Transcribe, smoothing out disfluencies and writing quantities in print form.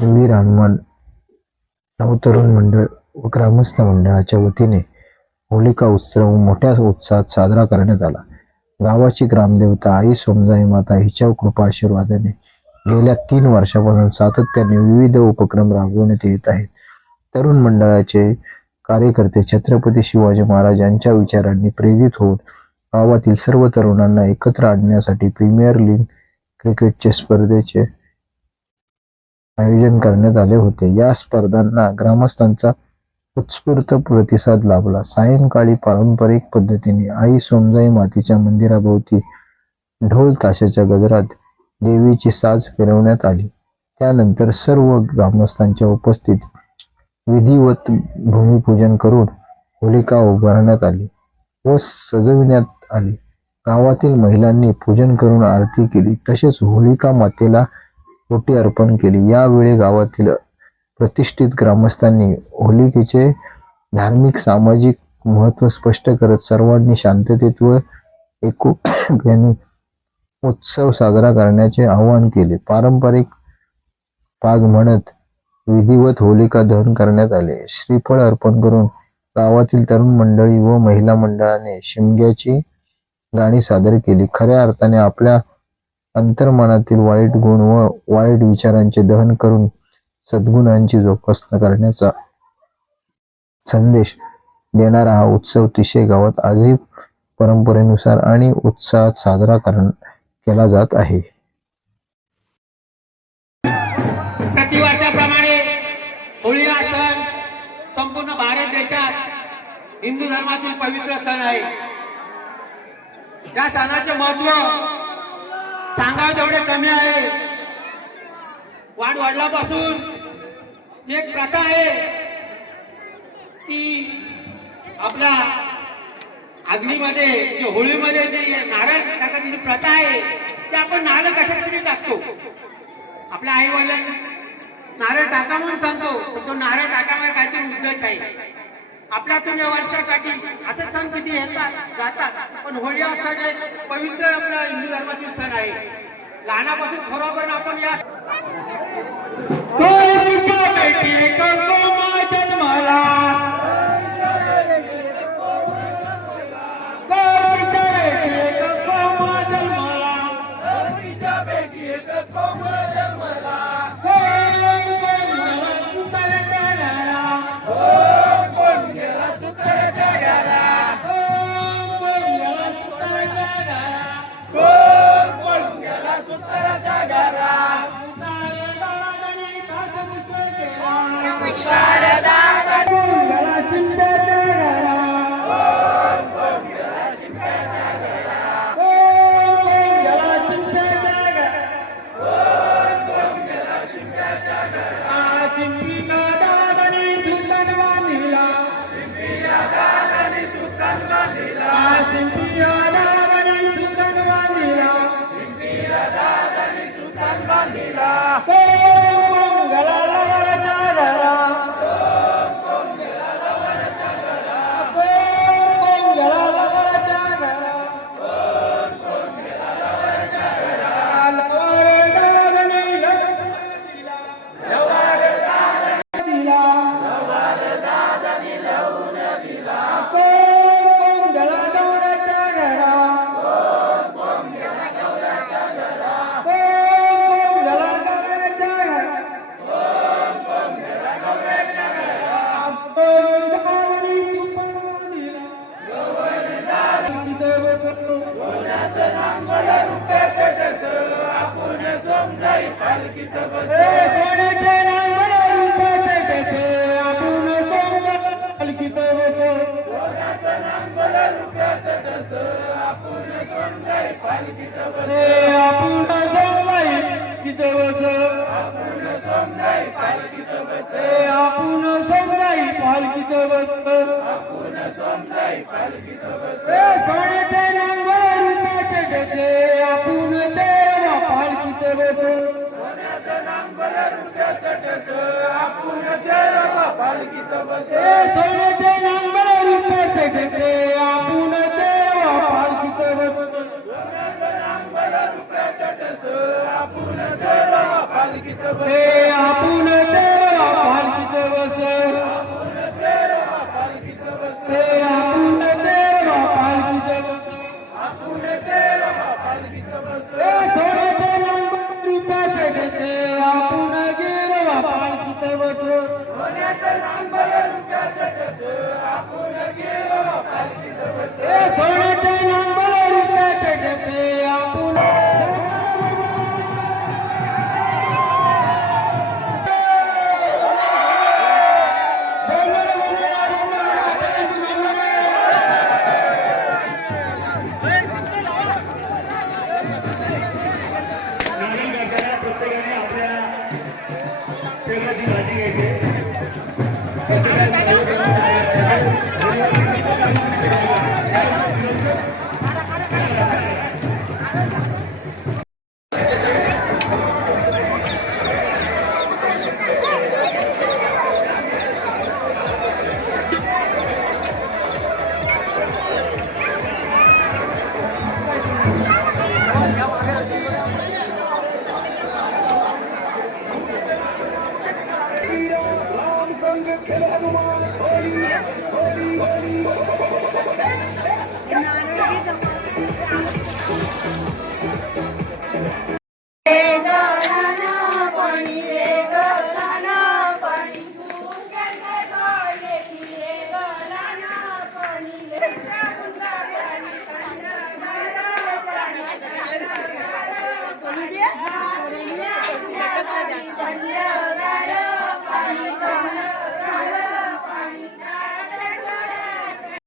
वीर हनुमान नवतरुण मंडळ व ग्रामस्थ मंडळाच्या वतीने होलिका उत्सव मोठ्या उत्साहात साजरा करण्यात आला. गावाची ग्रामदेवता आई सोमजाई माता हिच्या कृपा आशीर्वादाने गेल्या 3 वर्षापासून सातत्याने विविध उपक्रम राबवण्यात येत आहेत. तरुण मंडळाचे कार्यकर्ते छत्रपती शिवाजी महाराज यांच्या विचारांनी प्रेरित होऊन गावातील सर्व तरुणांना एकत्र आणण्यासाठी प्रीमियर लीग क्रिकेटचे स्पर्धेचे आयोजन करण्यात आले होते. या स्पर्धांना ग्रामस्थांचा उत्स्फूर्त प्रतिसाद लाभला. सायंकाळी पारंपरिक पद्धतीने आई सोमजाई मातेच्या मंदिराभोवती ढोल ताशाच्या गजरात देवीची साज फिरवण्यात आली. त्यानंतर सर्व ग्रामस्थांच्या उपस्थित विधिवत भूमिपूजन करून होलिका उभारण्यात आली व सजविण्यात आली. गावातील महिलांनी पूजन करून आरती केली तसेच होलिका मातेला ओटी अर्पण केली. यावेळी गावातील प्रतिष्ठित ग्रामस्थांनी होलिकेचे धार्मिक सामाजिक महत्त्व स्पष्ट करत सर्वांनी शांततेत व एकोप्याने उत्सव साजरा करण्याचे आवाहन केले. पारंपरिक पाग म्हणत विधिवत होलिका दहन करण्यात आले. श्रीफळ अर्पण करून गावातील तरुण मंडळी व महिला मंडळाने शिमग्याची गाणी सादर केली. खऱ्या अर्थाने आपल्या अंतर्मनातील वाईट गुण व वाईट विचारांचे दहन करून सद्गुणांची जोपासना करण्याचा संदेश देणारा हा उत्सव तिशे गावात आजही परंपरेनुसार आणि उत्साहात साजरा केला जात आहे. प्रतिवर्षाप्रमाणे होळी हा सण संपूर्ण भारत देशात हिंदू धर्मातील पवित्र सण आहे. या सणाचे महत्व सांगावं तेवढे कमी आहे. वाडवडिलापासून जी एक प्रथा आहे की आपल्या अग्नीमध्ये जे होळीमध्ये जे नारळ टाकायची जी प्रथा आहे ते आपण नारळ कशासाठी टाकतो? आपल्या आई वडिलांनी नारळ टाका म्हणून सांगतो, तर तो नारळ टाकामध्ये काहीतरी उद्देश आहे. आपल्यातून या वर्षासाठी असे सण किती येतात जातात, पण होळी हा सण एक पवित्र आपला हिंदू धर्मातील सण आहे. लहानापासून थोरापर्यंत आपण या आपण हे आपण चेरवा पालखीत बस हे आपण चेरवा पालखीत बस हे सोन्याचे नांगर रुपयाचे ठसे आपण गिरवा पालखीत बस हे सोन्याचे नांगर रुपयाचे ठसे आपण नारायण काकांना प्रत्येकाने आपल्या शेताची भाजी घ्यायची